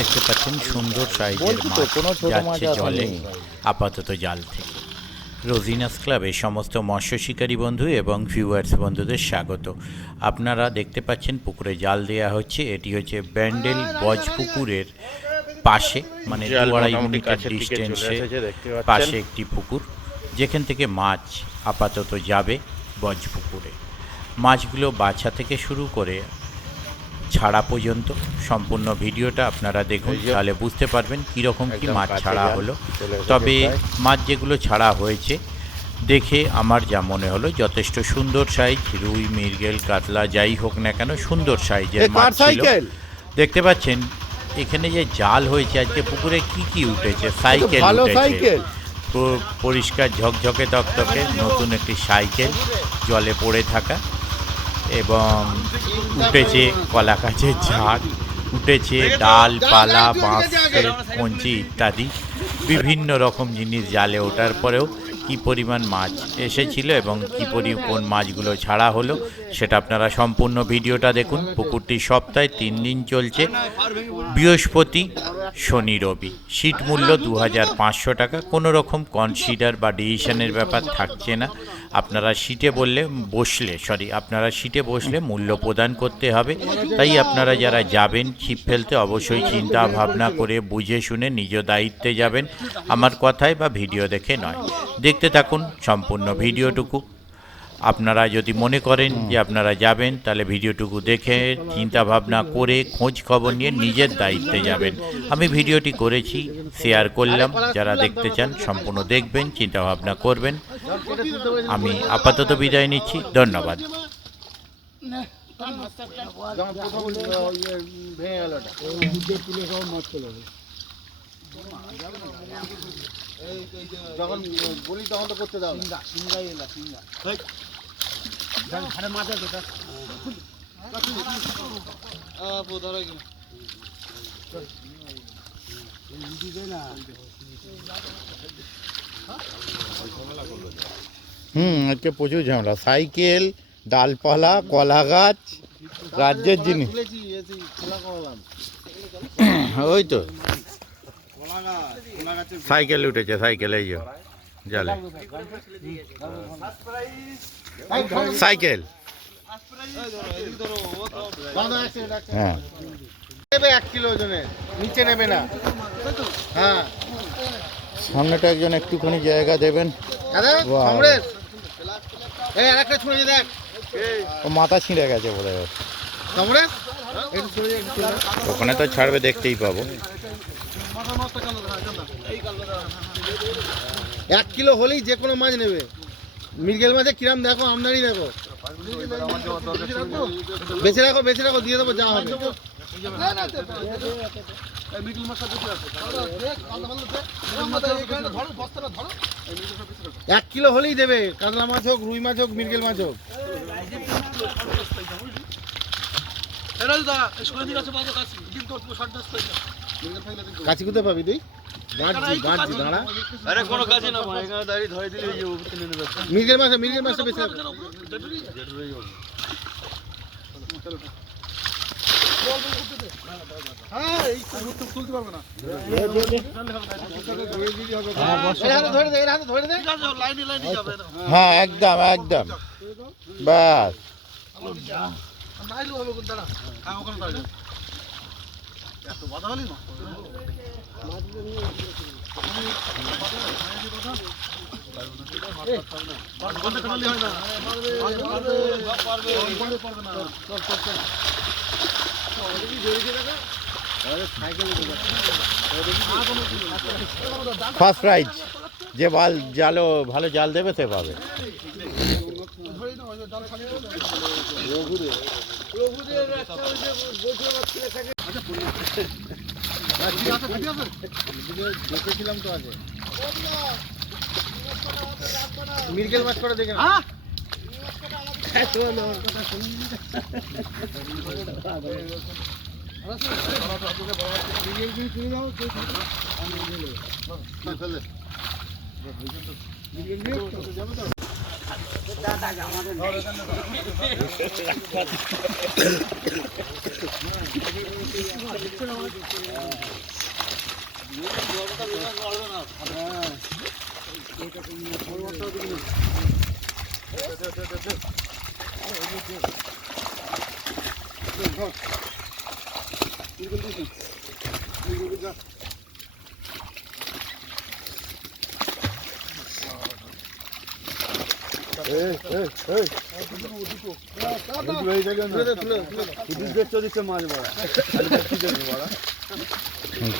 দেখতে পাচ্ছেন সুন্দর সাইজের মাছ যাচ্ছে জলে আপাতত জাল থেকে। রোজিনাস ক্লাবে সমস্ত মৎস্য শিকারী বন্ধু এবং ভিউয়ার্স বন্ধুদের স্বাগত। আপনারা দেখতে পাচ্ছেন পুকুরে জাল দেওয়া হচ্ছে। এটি হচ্ছে ব্যান্ডেল বজপুকুরের পাশে, মানে 2-2.5 মিটার ডিস্টেন্সে পাশে একটি পুকুর, যেখান থেকে মাছ আপাতত যাবে বজপুকুরে। মাছগুলো বাছা থেকে শুরু করে ছাড়া পর্যন্ত সম্পূর্ণ ভিডিওটা আপনারা দেখুন, তাহলে বুঝতে পারবেন কীরকম কী মাছ ছাড়া হলো। তবে মাছ যেগুলো ছাড়া হয়েছে দেখে আমার যা মনে হলো যথেষ্ট সুন্দর সাইজ, রুই, মৃগেল, কাতলা যাই হোক না কেন সুন্দর সাইজের মাছ ছিল। দেখতে পাচ্ছেন এখানে যে জাল হয়েছে আজকে পুকুরে কি কি উঠেছে। সাইকেল উঠেছে, পরিষ্কার ঝকঝকে তকতকে নতুন একটি সাইকেল জলে পড়ে থাকা, এবং উঠেছে কলা গাছের ঝাড়, উঠেছে ডালপালা, বাঁশের কঞ্চি ইত্যাদি বিভিন্ন রকম জিনিস জালে ওঠার পরেও কী পরিমাণ মাছ এসেছিল এবং কোন মাছগুলো ছাড়া হলো সেটা আপনারা সম্পূর্ণ ভিডিওটা দেখুন। পুকুরটি সপ্তাহে 3 দিন চলছে, বৃহস্পতি, শনি, রবি। সিট মূল্য 2500 টাকা। কোনো রকম কনসিডার বা ডিসিশনের ব্যাপার থাকছে না। আপনারা সিটে বসলে মূল্য প্রদান করতে হবে। তাই আপনারা যারা যাবেন ছিপ ফেলতে অবশ্যই চিন্তা ভাবনা করে বুঝে শুনে নিজ দায়িত্বে যাবেন, আমার কথায় বা ভিডিও দেখে নয়। দেখতে থাকুন সম্পূর্ণ ভিডিওটুকু। আপনারা যদি মনে করেন যে আপনারা যাবেন, তাহলে ভিডিওটুকু দেখে চিন্তা ভাবনা করে খোঁজ খবর নিয়ে নিজের দায়িত্বে যাবেন। আমি ভিডিওটি করেছি, শেয়ার করলাম। যারা দেখতে চান সম্পূর্ণ দেখবেন, চিন্তা ভাবনা করবেন। আমি আপাতত বিদায় নিচ্ছি, ধন্যবাদ। যখন বলি তখন তো করতে দাও আজকে প্রচুর ঝামেলা। সাইকেল, ডালপালা, কলা গাছ, রাজ্যের জিনিস। ওই তো সাইকেল উঠেছে, সাইকেল এই জালে সাইকেল। হ্যাঁ, 1 কিলো ওজনের নিচে নেবে না। হ্যাঁ, সামনেটা একজন একটুখানি জায়গা দেবেন। ও মাথা ছিঁড়ে গেছে বোধ হয়। ওখানে তো ছাড়বে, দেখতেই পাবো। 1 কিলো হলেই যে কোনো মাছ নেবে। মৃগেল মাছে কিরাম দেখো, আমদানি দেখো। বেছে রাখো দিয়ে দেবো যা হবে। 1 কিলো হলেই দেবে, কাতলা মাছ হোক, রুই মাছ হোক, মৃগেল মাছ হোক। কাছি কোথায় পাবি তুই? গাঁটছি দাঁড়া। আরে কোনো কাছে না, এখানে দাঁড়িয়ে ধরে দিলে মৃগেল মাছটা বেশি হ্যাঁ, একদম একদম, ব্যাস। ফার্স্ট প্রাইজ যে ভালো জাল দেবে সে পাবে। দেখেছিলাম তো আগে। মৃগেল মাছ করে দেখে না।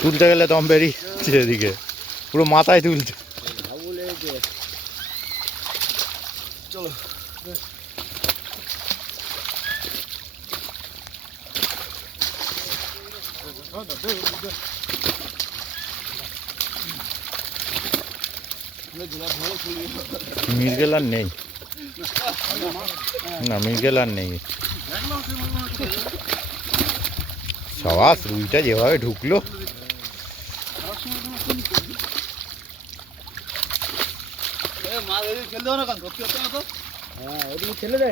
তুলতে গেলে দম বেরিয়েছে এদিকে, পুরো মাথায় তুলছে। চলো মৃগেল আর নেই, না মৃগেল আর নেই। সবাস রুইটা যেভাবে ঢুকলো, ছেলে দে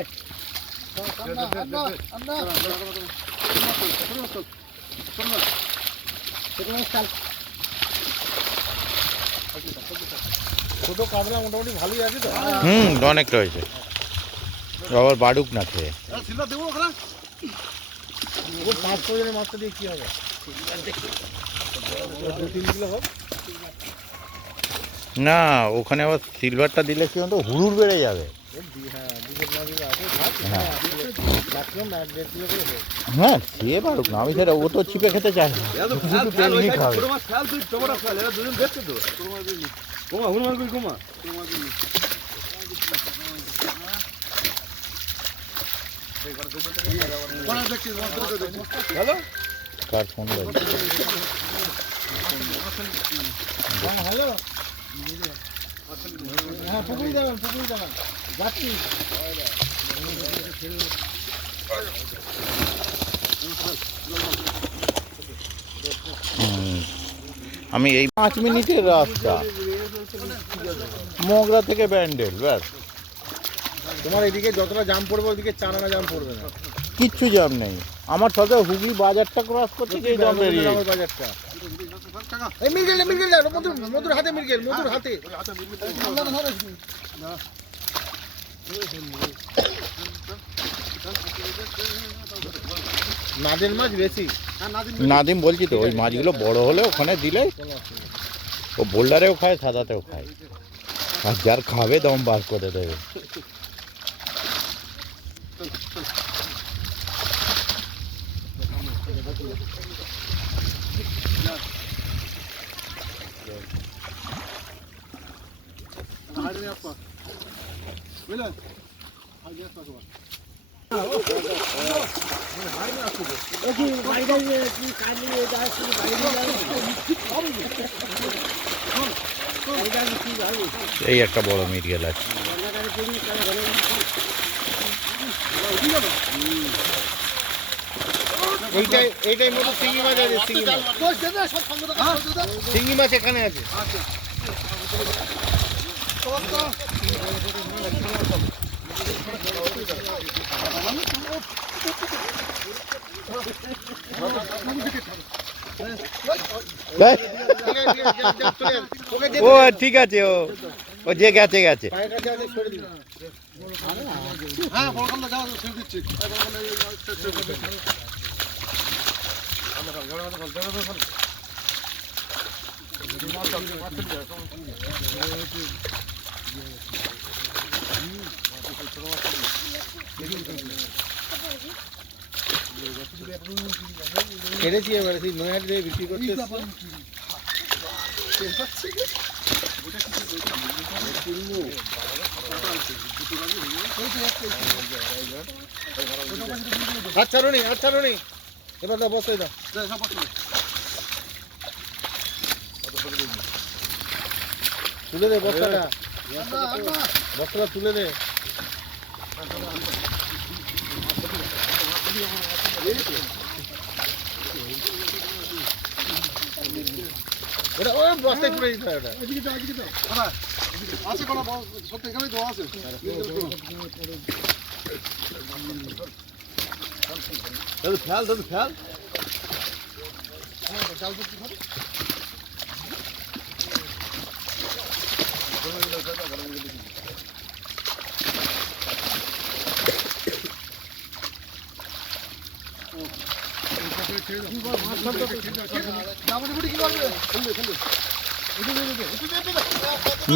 ছোট কাতলা মোটামুটি ভালোই আছে তো। অনেক রয়েছে, আবার বাড়ুক না খেয়ে। ও 500 জনের মাছটা দিয়ে কি হবে? 2-3 কিলো হবে না, ওখানে আবার সিলভারটা দিলে কি হতো, হুড়ুর বেড়ে যাবে। হ্যাঁ সে বাড়ুক না, আমি সেটা, ও তো চিপে খেতে চাই না, শুধু তেল নিয়ে খাবে। কার ফোন বাজছে? হ্যালো, হ্যাঁ পুকুরি যাবেন যাচ্ছি। আমি এই 5 মিনিটের রাস্তা মগরা থেকে ব্যান্ডেল, ব্যাস। তোমার এদিকে যতটা জাম পড়বে ওদিকে 4 আনা জাম পড়বে না, কিচ্ছু জাম নেই। আমার সাথে হুগলি বাজারটা ক্রস করতে গিয়ে জাম বেরিয়ে বাজারটা। এই মির্গেল মধুর হাতে, মধুর হাতে। নাদের মাছ বেশি। নাদিম বলছি তো, ওই মাছগুলো বড় হলে ওখানে দিলে ও বোল্ডারেও খায়, সাদাতেও খায়, আর যার খাবে দম বার করে দেবে। এই একটা বড় মৃগেল আছে। এইটাই মতো শিঙি মাছ আছে, শিঙি মাছ এখানে আছে। ও ঠিক আছে, ও যে গেছে গেছে। ছেড়েছি এবারে, সেই নয়ার দিয়ে বিক্রি করতে। আচ্ছা রনি, এবার দাও, বসাই দাও, তুলে দে বস্তাটা, তুলে দে। ওটা ওই বস্তায় পুরে দিতে হয় ওটা।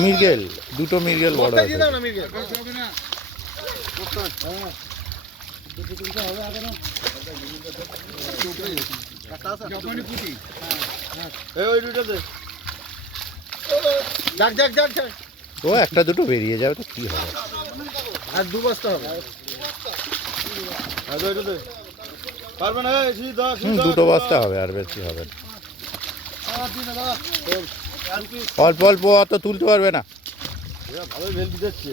মৃগেল, দুটো মৃগেল বড় বস্তায় আছে। দিয়ে দাও না মির্গেল। যাক যাক যাক যাক। ও একটা দুটো বেরিয়ে যাবে তো কি হবে। আর 2 বস্তা হবে। পারবে না দুটো বস্তা হবে, আর বেশি হবে না। অল্প অল্প অত তুলতে পারবে না। ভালোই বেল দিচ্ছে।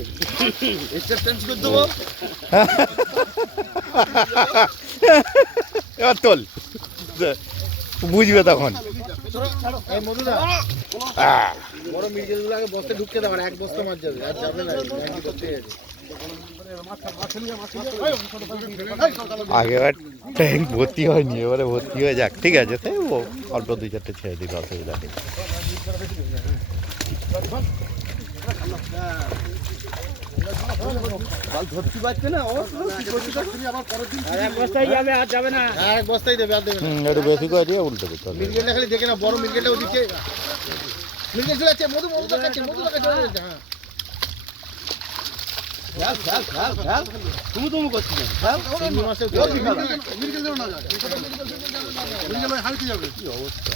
এক্সট্রা চেঞ্জ করে দেবো। এবার তোল, বুঝবে তখন। এই মধুদা বড় মির্গেলগুলো আগে বস্তায় ঢুকতে দাও, আর 1 বস্তা মাছ যাবে, আর যাবে না ব্যাংকে করতে গেছে। আগেবার ট্যাঙ্ক ভর্তি হয়নি, এবারে ভর্তি হয়ে যাক, ঠিক আছে। তাই ও অল্প 2-4টে ছেড়ে দিলে অসুবিধা নেই। আর 1 বস্তাই যাবে, আর যাবে না। আর 1 বস্তাই দেবে, আর দেবে না। একটু বেশি করে দিয়ে উল্টে দিতে হবে। মির্গেলটা খালি দেখে না, বড় মির্গেলটাও দিচ্ছে। মির্গেল চলে যাচ্ছে, মধু মধু দেখাচ্ছে, মধু দেখাচ্ছে, চলে যাচ্ছে। হ্যাঁ তুমি করছি চিংড়ি মাছের মির্গেল দেও না, মির্গেল ওই হালকি যাবে। কি অবস্থা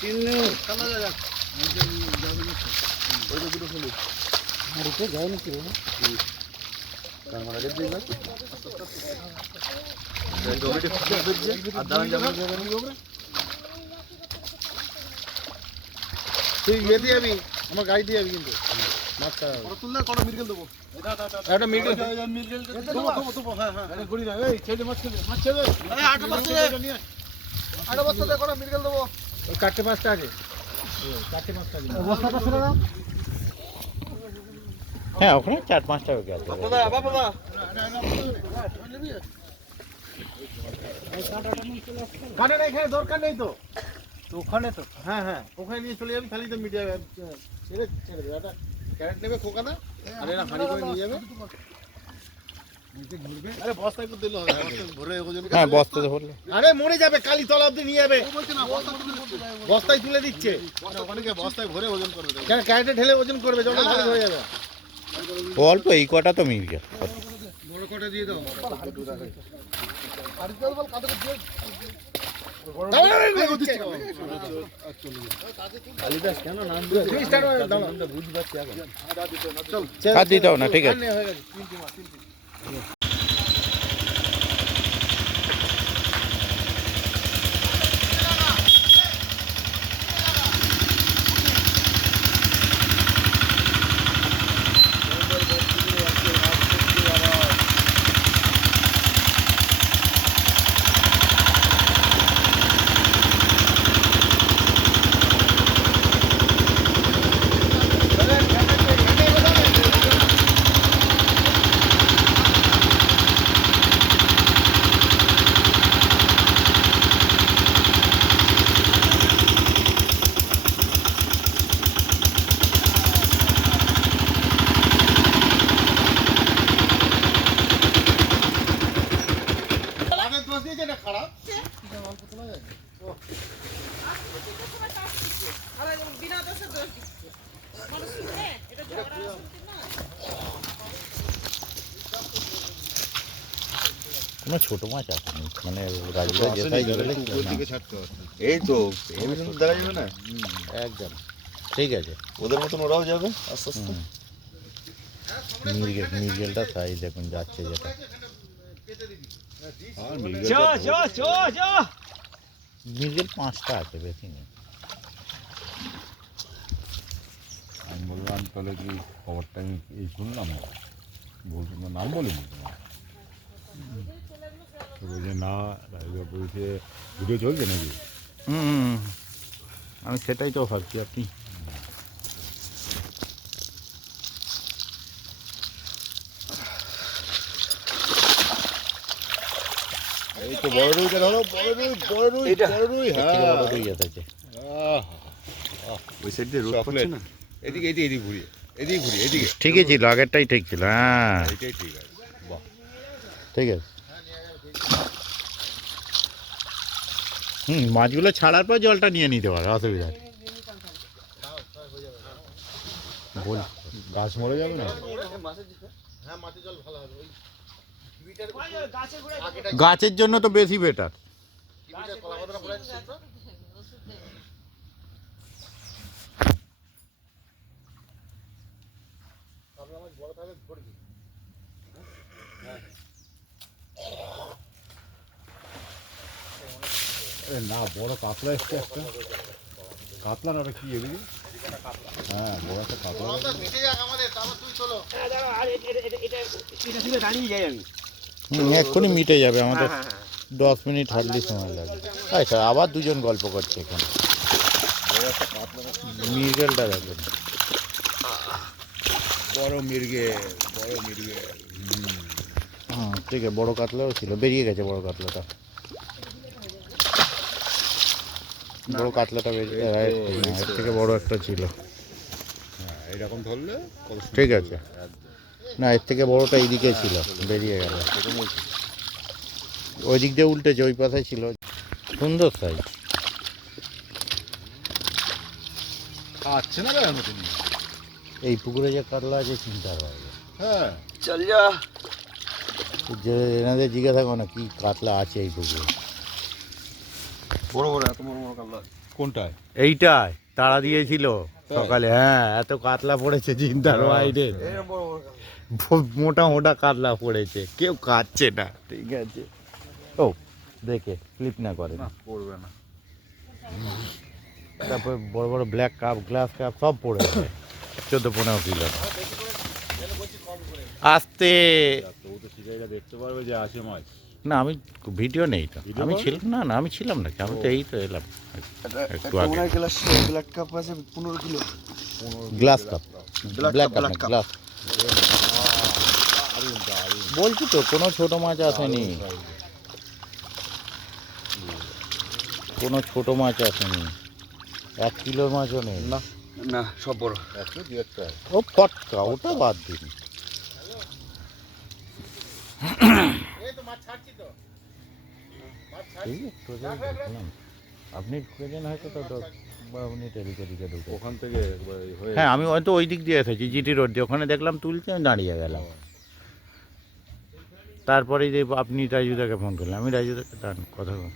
চিংড়ি কালা যা ওই দুটো ফেলে আর তো যায় না কি রে কার মারা গেছে না ডোমেটিক ফিশ দিচ্ছে আর দাঁড়ান যাবে তুই ইয়ে দিয়ে যাবি, আমার গাড়ি দিয়ে যাবি কিন্তু মাছটা তুললে কত মির্গেল দেবো। একটা মির্গেল দেবো হ্যাঁ হ্যাঁ ঘুরি না এই ছেলে মাছ ছেলে এই 8 বস্তা দে 8 বস্তা দে কত মির্গেল দেবো। ওই 4-5টা আছে, 4-5টা আছে বস্তাটা ছেড়ে দাও। হ্যাঁ, ওখানে 4-5টা গেছে। বাবা কানে না, এখানে দরকার নেই তো, ওখানে তো হ্যাঁ হ্যাঁ ওখানে নিয়ে চলে যাবি, খালি তো মিটে যাবে। ছেড়ে ছেড়ে দেবে, একটা ক্যারেট নেবে খোকা না, আর এরা হাঁড়ি করে নিয়ে যাবে। আরে বস্তায় করে দিলে হবে, ভরে ওজন। হ্যাঁ, বস্তাতে ভরলে। আরে মরে যাবে, কালি তলা অব্দি নিয়ে যাবে, বস্তায় তুলে দিচ্ছে। ওখানে গিয়ে বস্তায় ভরে ওজন করবে, কেন ক্যারেটে ঢেলে ওজন করবে, জলে ভালো হয়ে যাবে। ও অল্প এই কটা তো মৃগেল। বড় কটা দিয়ে দাও। আর দিতে হবে না, ঠিক আছে। কোনো ছোট মাছ আসেনি, মানে গাড়িগুলো যেটাই গেলে এই তো এমনি দেখা যাবে না, একদম ঠিক আছে। ওদের মতন ওরাও যাবে আস্তে আস্তে। মৃগেলটা সাইজ দেখুন যাচ্ছে যেটা। মৃগেল 5টা আছে, বেশি নেই। আমি বললাম তাহলে কি খবরটা আমি এই শুনলাম, বলছি নাম বলিনি তোমার, বলছে না রাজুদা বলছে ভিডিও চলছে নাকি। আমি সেটাই তো ভাবছি আপনি এই তো বড় রুইটা ধরো, বড় রুই, বড় রুই, বড় রুই, এর থেকে হ্যাঁ। বড় রুই আছে। ওই সাইড দিয়ে রোদ পড়ছে না। এদিকে এদিকে এদিকে ঘুরিয়ে, এদিকে ঘুরিয়ে, এদিকে। ঠিকই ছিল, আগেরটাই ঠিক ছিল। হ্যাঁ এটাই ঠিক আছে। বাহ, ঠিক আছে। মাছগুলো ছাড়ার পর জলটা নিয়ে নিতে পারে, অসুবিধা নেই। বল, গাছ মরে যাবে না? হ্যাঁ মাটি জল ভালো হবে। ওই গাছের জন্য তো বেশি বেটার। কলাপাতা পড়ে আছে তো। না, বড় কাতলা এসছে একটা। কাতলা না, ওটা কি এদিকে? হ্যাঁ, বড় একটা কাতলা। মিটে যাক আমাদের, তারপর তুই চলো। এক্ষুনি মিটে যাবে আমাদের। 10 মিনিট হার্ডলি সময় লাগবে। আচ্ছা, আবার দুজন গল্প করছে এখানে। মৃগেলটা দেখুন, বড় মির্গে, বড় মির্গে। হ্যাঁ ঠিক আছে। বড় কাতলাও ছিল, বেরিয়ে গেছে বড় কাতলাটা। বড় কাতলাটা বেরিয়ে এর থেকে বড় একটা ছিল। হ্যাঁ, এইরকম ধরলে কত সুন্দর ঠিক আছে। একদম। না, এর থেকে বড়টা এইদিকে ছিল, বেরিয়ে গেল। ওই দিক দিয়ে উল্টেছে, ওই পাশে ছিল। সুন্দর সাইজ। খাচ্ছে না কেন তুমি? এই পুকুরে যে কাতলা আছে চিন্তা হবে। হ্যাঁ, চল যা। যে এনাদের জিজ্ঞাসা করো না কি কাতলা আছে এই পুকুরে। বড় বড় এত বড় বড় কাতলা। কোনটায়? এইটাই তাড়া দিয়েছিল সকালে। হ্যাঁ, এত কাতলা পড়েছে চিন্তার বাইরে। এরকম বড় বড় কাতলা। মোটা মোটা কাতলা পড়েছে, কেউ কাটছে না। ঠিক আছে। ও দেখে ক্লিপ না করে। না, পড়বে না। তারপর বড় বড় ব্ল্যাক কাপ, গ্লাস কাপ সব পড়েছে। 14-15 কিলো। আস্তে। তবু তো শিকারীরা দেখতে পারবে যে আছে মাছ। না, আমি ভিডিও নেই তো। ভিডিও আমি করে? ছিলাম না, না আমি ছিলাম না। আমি তো এই তো এলাম একটু আগে। ওনার গ্লাস ব্ল্যাক কাপ আছে 15 kilo. Glass cup, black cup, black cup। Glass. বলছি তো কোনো ছোট মাছ আসেনি, কোনো ছোট মাছ আসেনি। 1 কিলোর মাছও নেই। না না, সব বড়। একটু দু একটা আছে। ও ফটকা, ওটা বাদ দিন। এই তো মাছ ছাড়ছি তো। এই একটু আগে দেখলাম। আপনি ঢুকেছেন হয়তো তো 12 মিনিট এদিকে ঢুকে। ওখান থেকে একবার হয়ে হ্যাঁ, আমি হয়তো ওই দিক দিয়ে এসেছি, জিটি রোড দিয়ে। ওখানে দেখলাম তুলছে, আমি দাঁড়িয়ে গেলাম। তারপরে যে আপনি রাজুদাকে ফোন করলেন, আমি রাজুদাকে কথা বল।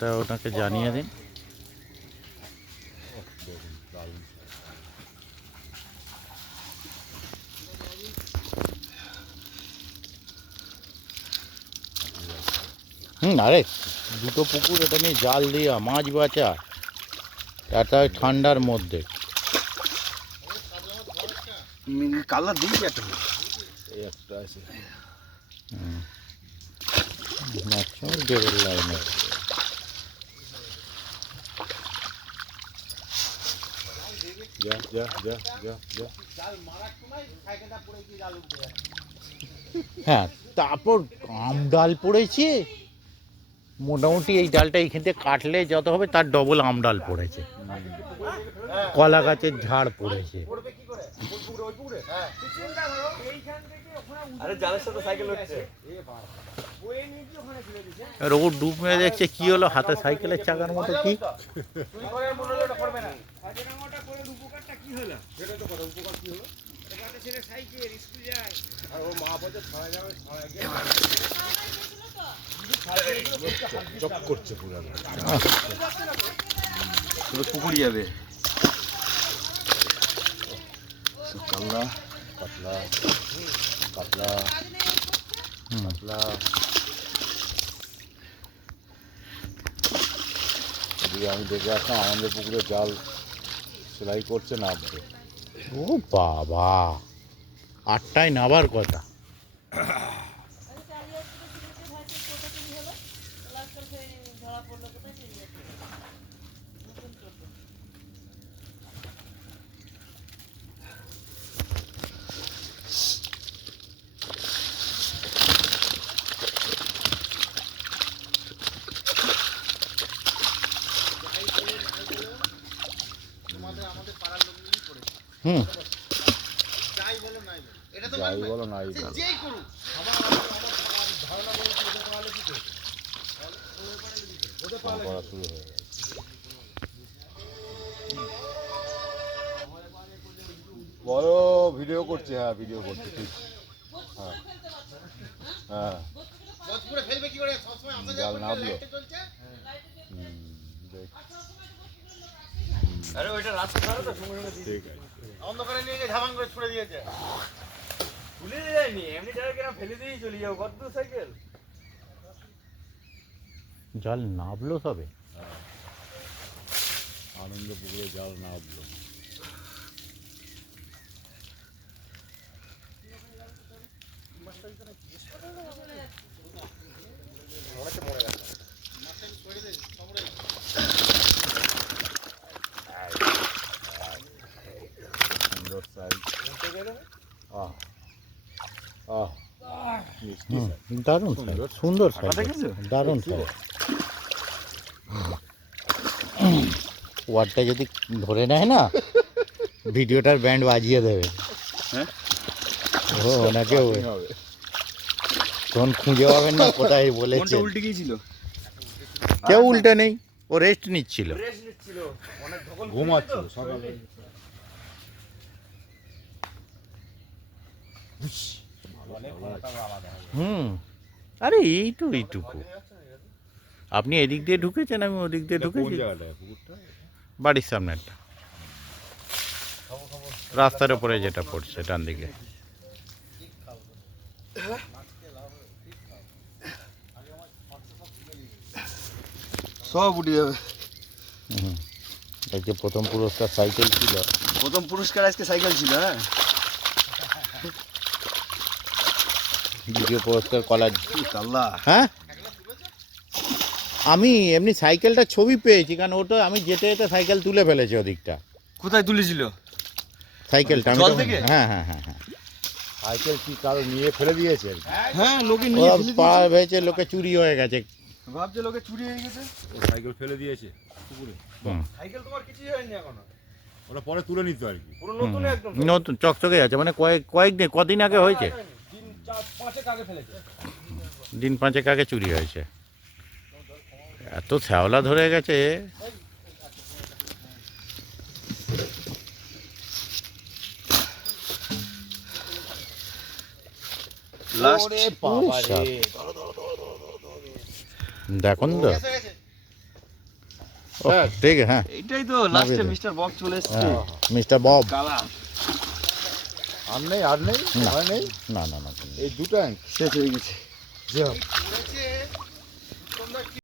তা ওনাকে জানিয়ে দিন। আরে দুটো পুকুর, এটা নিয়ে জাল দিয়া মাছ বাঁচা, এটা ওই ঠান্ডার মধ্যে। কালার দিয়েছি একটা। এই একটা আছে। ম্যাক্সিমাম 1.5 লাইনে। যা যা যা যা যা। হ্যাঁ, তারপর আম ডাল পড়েছে মোটামুটি। এই ডালটা এইখান থেকে কাটলে যত হবে তার ডবল আম ডাল পড়েছে। কলা গাছের ঝাড় পড়েছে। আরে জালের সাথে সাইকেল হচ্ছে। আর ও ডুব মেরে দেখছে কি হলো, হাতে সাইকেলের চাকার মতো কি। চক করছে পুরো। পুরো পুকুর যাবে। কাতলা কাতলা, কাতলা, কাতলা। এদিকে আমি দেখে আসলাম আনন্দের পুকুরে জাল সেলাই করছে, নামবে। ও বাবা, 8টায় নাবার কথা। হুম যাই বলো নাই বলো। এটা তো যাই মানবে। বলো নাই সে বলো। যেই করুক। ফোন করা শুরু হয়ে গেছে। বড় ভিডিও করছে, হ্যাঁ ভিডিও করছে ঠিক। হ্যাঁ হ্যাঁ গজপুরে ফেলবে কি করে? সবসময় আসা জাল যাওয়া নামলো। লাইটে চলছে। দেখ আরে ওইটা রাস্তা ধরো তো সঙ্গে সঙ্গে ঠিক আছে। অন্ধকারে নিয়ে গিয়ে ঝামাং করে ছুড়ে দিয়েছে। ভুলে যায়নি, এমনি ডাইরেক্ট এরা ফেলে দিয়েই চলে যাও। কত দূর সাইকেল? জাল নামলো সবে। আনন্দ পুকুরে জাল নামলো। সুন্দর সাইজ। আহ আহ মিষ্টি হুম, size। দারুণ সুন্দর। size, সুন্দর ফাটা size, দেখেছো? দারুণ size। ওয়ার্ডটা যদি ধরে নেয় না, ভিডিওটার ব্যান্ড বাজিয়ে দেবে। হ্যাঁ? ও ওনাকে Cutting হবে। তখন খুঁজে পাবেন না কোথায় কোনটা বলেছে। উল্টে গিয়েছিল? কেউ উল্টে নেই, ও রেস্ট নিচ্ছিল। রেস্ট নিচ্ছিল, অনেক ধকল ঘুমাচ্ছিল সকালে। হুম, আরে এইটুকু। আপনি এদিক দিয়ে ঢুকেছেন, আমি ওদিক দিয়ে এটা কোন ঢুকেছি। জায়গাটায় পুকুরটা? বাড়ির সামনে একটা রাস্তার উপরে যেটা পড়ছে ডান দিকে। সব উঠে যাবে। হুম, এই যে প্রথম পুরস্কার সাইকেল ছিল। প্রথম পুরস্কার আজকে সাইকেল ছিল। হ্যাঁ, দ্বিতীয় পুরস্কার কলার। আল্লাহ। হ্যাঁ, আমি এমনি সাইকেলটা ছবি পেয়েছি, কারণ ওটা আমি যেতে যেতে সাইকেল তুলে ফেলেছি ওদিকটা। কোথায় তুলেছিল? সাইকেলটা আমি জল তখন- থেকে? হ্যাঁ হ্যাঁ হ্যাঁ হ্যাঁ। সাইকেল কি কারো নিয়ে ফেলে দিয়েছে আর কি? হ্যাঁ, লোকে নিয়ে ওরা ফেলে পাড়া দিয়েছে। ভেবেছে লোকে চুরি হয়ে গেছে। ভাবছে লোকে চুরি হয়ে গেছে। ও সাইকেল ফেলে দিয়েছে পুকুরে। হুম, সাইকেল তোমার কিছুই হয়নি এখনো, ওরা পরে তুলে নিত আর কি। পুরো হুম, নতুন একদম। নতুন চকচকে আছে, মানে কয়েকদিন কদিন আগে হয়েছে, দিন 4-5 আগে ফেলেছে। দিন 5 আগে চুরি হয়েছে। এত শ্যাওলা ধরে গেছে। লাস্ট দেখুন তো। এসে গেছে। ও, ঠিক আছে, হ্যাঁ এইটাই তো লাস্টে নামিয়ে দে। মিস্টার বক্স চলে এসেছে। হ্যাঁ, মিস্টার বব। কালা আর নেই আর নেই না। আর নেই। না না না। এই দুটো শেষ হয়ে গেছে। পড়েছে, তোমরা কি